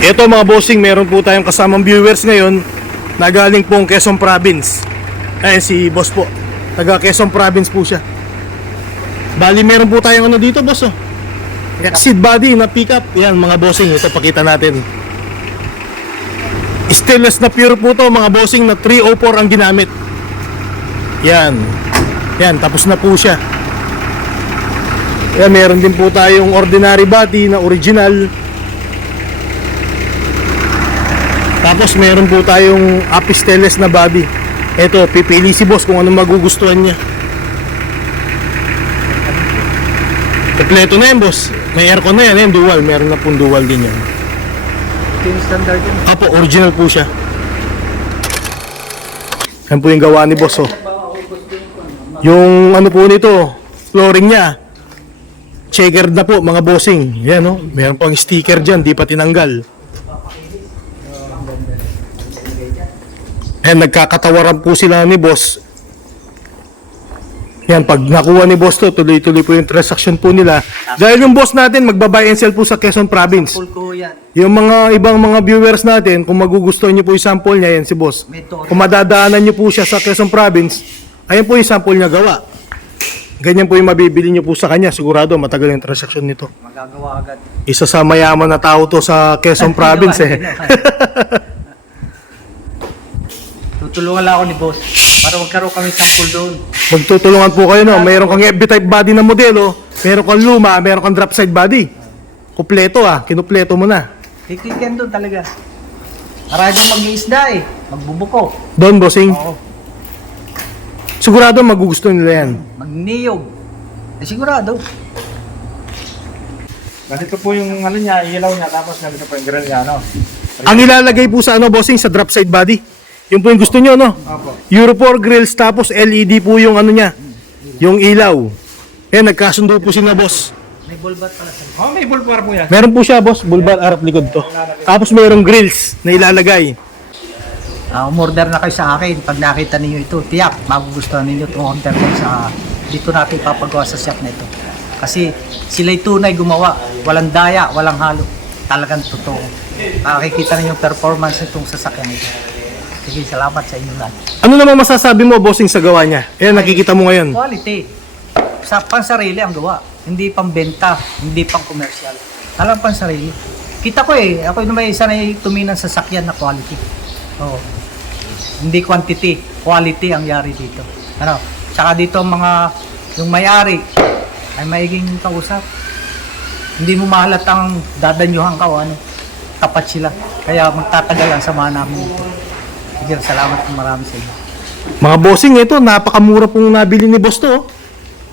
Ito mga bossing, meron po tayong kasamang viewers ngayon na galing pong Quezon Province. Ayan si boss po, taga Quezon Province po siya. Bali meron po tayong ano dito boss oh, Exceed body na pickup. Yan mga bossing, ito pakita natin. Stainless na pure po to mga bossing, na 304 ang ginamit. Yan. Yan, tapos na po siya. Yan, meron din po tayong ordinary body na original. Tapos meron po tayong stainless na body. Ito, pipili si boss kung anong magugustuhan niya. Kompleto na yan boss. May aircon na yan, dual. Meron na pong dual din yan. Yung standard yun. Apo, original po siya. Yan po yung gawa ni boss oh. Yung ano po nito, flooring niya, checkered na po mga bossing. Yan oh, meron pang sticker dyan, di pa tinanggal. Yan, nagkakatawaran po sila ni boss. Yan, pag nakuha ni boss to, tuloy-tuloy po yung transaction po nila. Dahil yung boss natin, magbabuy and sell po sa Quezon Province. Full ko yan. Yung mga ibang mga viewers natin, kung magugustuhan nyo po yung sample niya, yan si boss. Kung madadaanan nyo po siya sa Quezon Province, ayan po yung sample niya gawa. Ganyan po yung mabibili nyo po sa kanya. Sigurado matagal yung transaction nito. Magagawa agad. Isa sa mayaman na tao to sa Quezon Province eh. Tutulungan lang ako ni boss para magkaroon kami sample doon. Magtutulungan po kayo no. Mayroon kang FB type body na modelo, mayroon kang luma, mayroon kang drop side body. Kompleto kinupleto mo na. Tikikan doon talaga. Marami doon mag-iisda eh. Magbubuko. Doon bossing. Oo. Sigurado magugustuhan nila yan. Magniyog. Sigurado. Ganito po yung ano niya, ilaw niya, tapos ganito po yung grill niya, no? Ang ilalagay po sa ano bossing, sa drop side body. Yung po yung gusto nyo no. Opo. Euro 4 grills tapos LED po yung ano niya. Yung ilaw. Nagkasundo po sila boss. May bulbat pala sa Oh, may bullbar po yan. Meron po siya boss, bulbar harap likod to. Tapos mayroong grills na ilalagay. umorder na kayo sa akin. Pag nakita ninyo ito, tiyak, magugustuhan ninyo itong order ko sa dito natin papagawa sa shop na ito. Kasi sila'y tunay gumawa. Walang daya, walang halo. Talagang totoo. Makikita ninyo yung performance itong sasakyan ito. Sige, salamat sa inyo lahat. Ano naman masasabi mo bossing sa gawa niya? Nakikita mo ngayon. Quality. Sa pansarili ang gawa. Hindi pang benta, hindi pang komersyal. Talagang pansarili. Kita ko ako naman isa na tuminan sa sasakyan na quality. Oo. Hindi quantity, quality ang yari dito. Ano? Tsaka dito yung may-ari ay maiging kausap. Hindi mo mahalatang dadanyuhan ka o ano. Tapat sila. Kaya magtatagal ang samahan namin dito. Sige, salamat po marami sa inyo. Mga bossing, ito napakamura pong nabili ni boss to.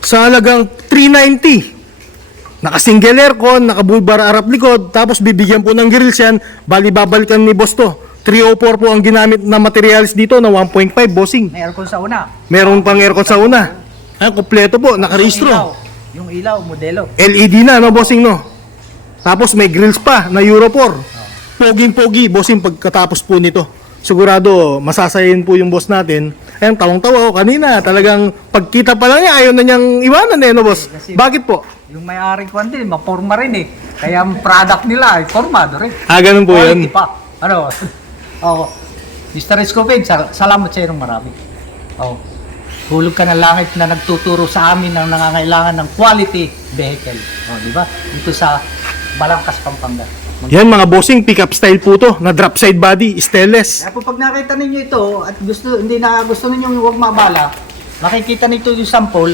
Sa halagang 390. Naka-single aircon, naka-bulbar harap likod, tapos bibigyan po ng grills yan. Bali babalikan ni boss to. 304 po ang ginamit na materials dito na 1.5 bossing. May aircon sa una. Meron pang aircon sa una. Kompleto po, nakarehistro. Yung ilaw, modelo. LED na no bossing no. Tapos may grills pa na Euro 4. Poging-pogi bossing pagkatapos po nito. Sigurado masasayin po yung boss natin. Ayun, tawang-tawa ako kanina. Talagang pagkita pa lang niya, ayaw na niyang iwanan no boss? Bakit po? Yung may-aring kwan din, maporma rin Kaya ang product nila ay formado rin. Ganun po Quality yun. pa. Ano? Mr. Escobar, salamat sa inyo marami. Hulog ka ng langit na nagtuturo sa amin ng nangangailangan ng quality vehicle. Di ba? Dito sa Balangkas, Pampanga. Yan mga bossing, pick-up style po to, na drop side body, stainless. Kaya po pag nakita ninyo ito at hindi na gusto ninyo huwag mabala, makikita nito yung sample,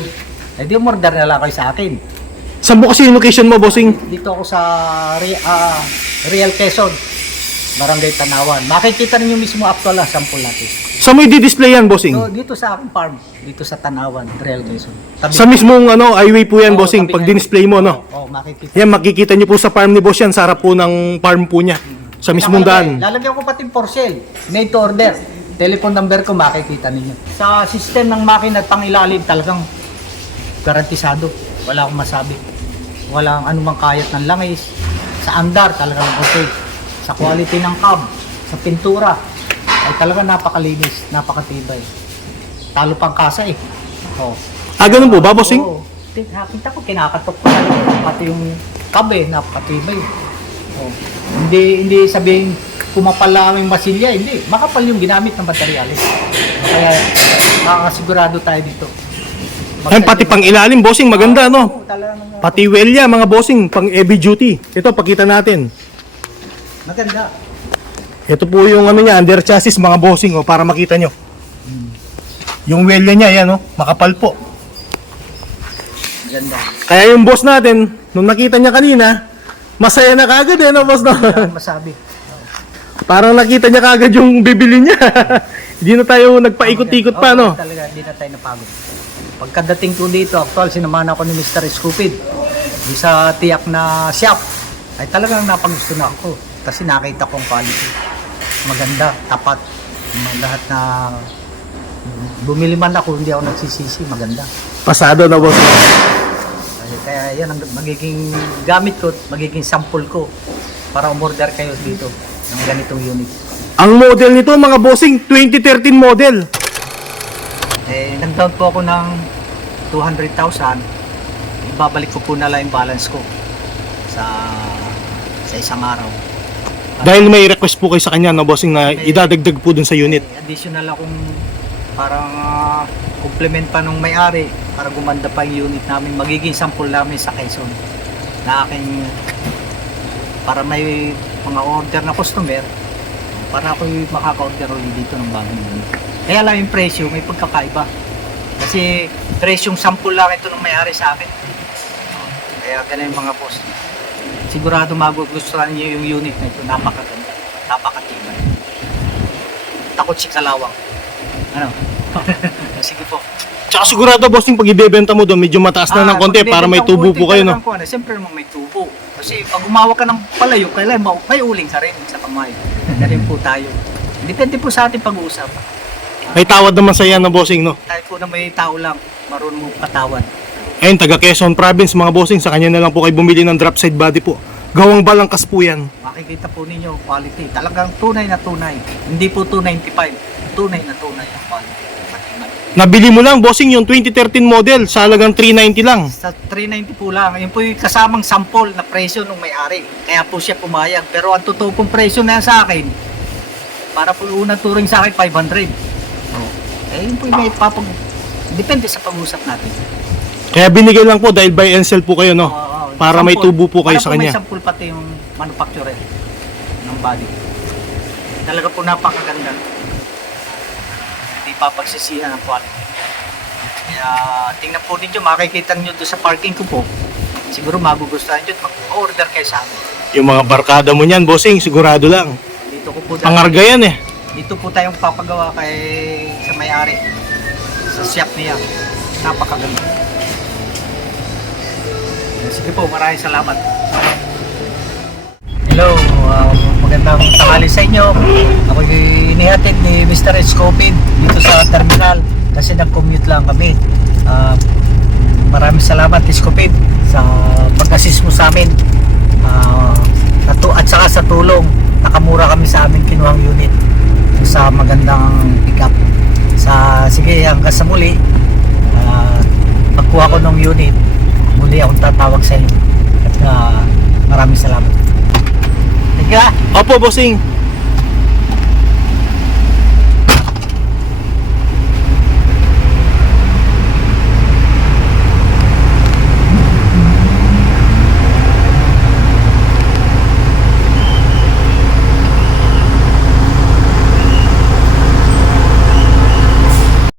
di umorder na lang kayo sa akin. Saan po kasi yung location mo bossing? Dito ako sa Real Quezon, Barangay Tanawan. Makikita ninyo mismo actual ang sample natin. Saan mo i-display yan bossing? So, dito sa aking farm, dito sa Tanawan, Real Quezon. Sa mismong highway po yan bossing, pag display mo no? Makikita. Yan, makikita niyo po sa farm ni boss yan, sa harap po ng farm po niya. Sa mismong daan. Lalagyan ko pati for sale, made to order. Telephone number ko makikita ninyo. Sa system ng makina at pangilalim talagang garantisado. Wala akong masabi. Walang anumang kayat ng langis. Sa andar talagang okay. Sa quality ng cab, sa pintura, ay talagang napakalinis, napakatibay. Talo pang kasa Ganun po ba bossing? Oo. Kita ko kinakatok ko na pati yung cab napakatibay. Hindi sabihin kumapal lang ang masilya, hindi. Makapal yung ginamit ng materyales. Kaya makakasigurado tayo dito. Ay, pati pang ilalim, bossing, maganda, no? Oo, talagang Pati welya, mga bossing, pang heavy duty. Ito, pakita natin. maganda. Ito po yung ano niya, under chassis, mga bossing, oh, para makita nyo. Yung welya niya, yan, oh, makapal po. Maganda. Kaya yung boss natin, nung nakita niya kanina, masaya na kagad, eh, no, boss, no? Wala akong masabi. Parang nakita niya kagad yung bibili niya. Hindi na tayo nagpaikot-ikot pa, no? Talaga, hindi na tayo napagod. Pagkadating ko dito, actual, sinamahan ako ni Mr. Scoopid. Di sa tiyak na shop, ay talagang napagusto na ako. Kasi nakita kong quality. Maganda, tapat. Mga lahat na bumili man ako, hindi ako nagsisisi. Maganda. Pasado na, boss. Kaya yan ang magiging gamit ko, magiging sample ko para umorder kayo dito ng ganitong unit. Ang model nito, mga bossing, 2013 model. Nag-down po ako ng 200,000. Ibabalik ko po na lang yung balance ko sa isang araw. Dahil may request po kayo sa kanya, no, bossing, na idadagdag po dun sa unit. Additional akong parang complement pa nung may-ari para gumanda pa yung unit namin. Magiging sample namin sa Quezon na aking para may mga order na customer para ako makaka-order ulit dito ng bagong unit. Kaya lang yung presyo, may pagkakaiba. Kasi presyong sample lang ito ng may-ari sa akin. Kaya ganun yung mga boss. Sigurado magugustuhan niyo yung unit na ito. Napakaganda. Napakatibay. Takot si Kalawang. Ano? Sige po. Tsaka sigurado, bossing, pag ibebenta mo doon, medyo mataas na ng konti para may tubo po kayo, no? Siyempre naman may tubo. Kasi pag umawa ka ng palayo, kailan may uling ka rin sa kamay. Ganun po tayo. Depende po sa ating pag-uusap. May tawad naman sa yan, no, bossing, no? Tayo po na may tao lang, marunong mo patawad. Ayun, taga Quezon Province, mga bossing, sa kanya na lang po kayo bumili ng drop side body po. Gawang balangkas po yan. Makikita po ninyo quality. Talagang tunay na tunay. Hindi po 295. Tunay na tunay ang quality. Matibay. Nabili mo lang, bossing, yung 2013 model sa halagang 390 lang. Sa 390 po lang. Yun po yung kasamang sample na presyo ng may-ari. Kaya po siya pumayag. Pero ang totoo pong presyo na yan sa akin, para po unang turing sa akin, 500. Yun po yung may depende sa pag-usap natin. Kaya binigay lang po dahil buy and sell po kayo, no? Oo, Para may sample. tubo po kayo Para sa May kanya. sample pati yung manufacturer ng body. Talaga po napakaganda. Hindi papagsisihan ang quality. Kaya tingnan po ninyo, makikita nyo doon sa parking ko po. Siguro magugustuhan nyo at mag-order kayo sa amin. Yung mga barkada mo niyan, bossing, sigurado lang. Dito ko po Pangarga yan, eh. Dito po tayong papagawa kay sa may-ari sa shop niya. Napakaganda. Sige po, maraming salamat. Hello, magandang tanghali sa inyo. Ako inihatid ni Mr. Scoopid dito sa terminal kasi nag-commute lang kami. Maraming salamat, Scoopid, sa pag-assist mo sa amin. At saka sa tulong, nakamura kami sa amin kinuhang unit sa magandang pickup. Sige, hanggang sa muli, pagkuha ko ng unit, muli akong tatawag sa inyo. At maraming salamat. Thank you. Opo, bossing.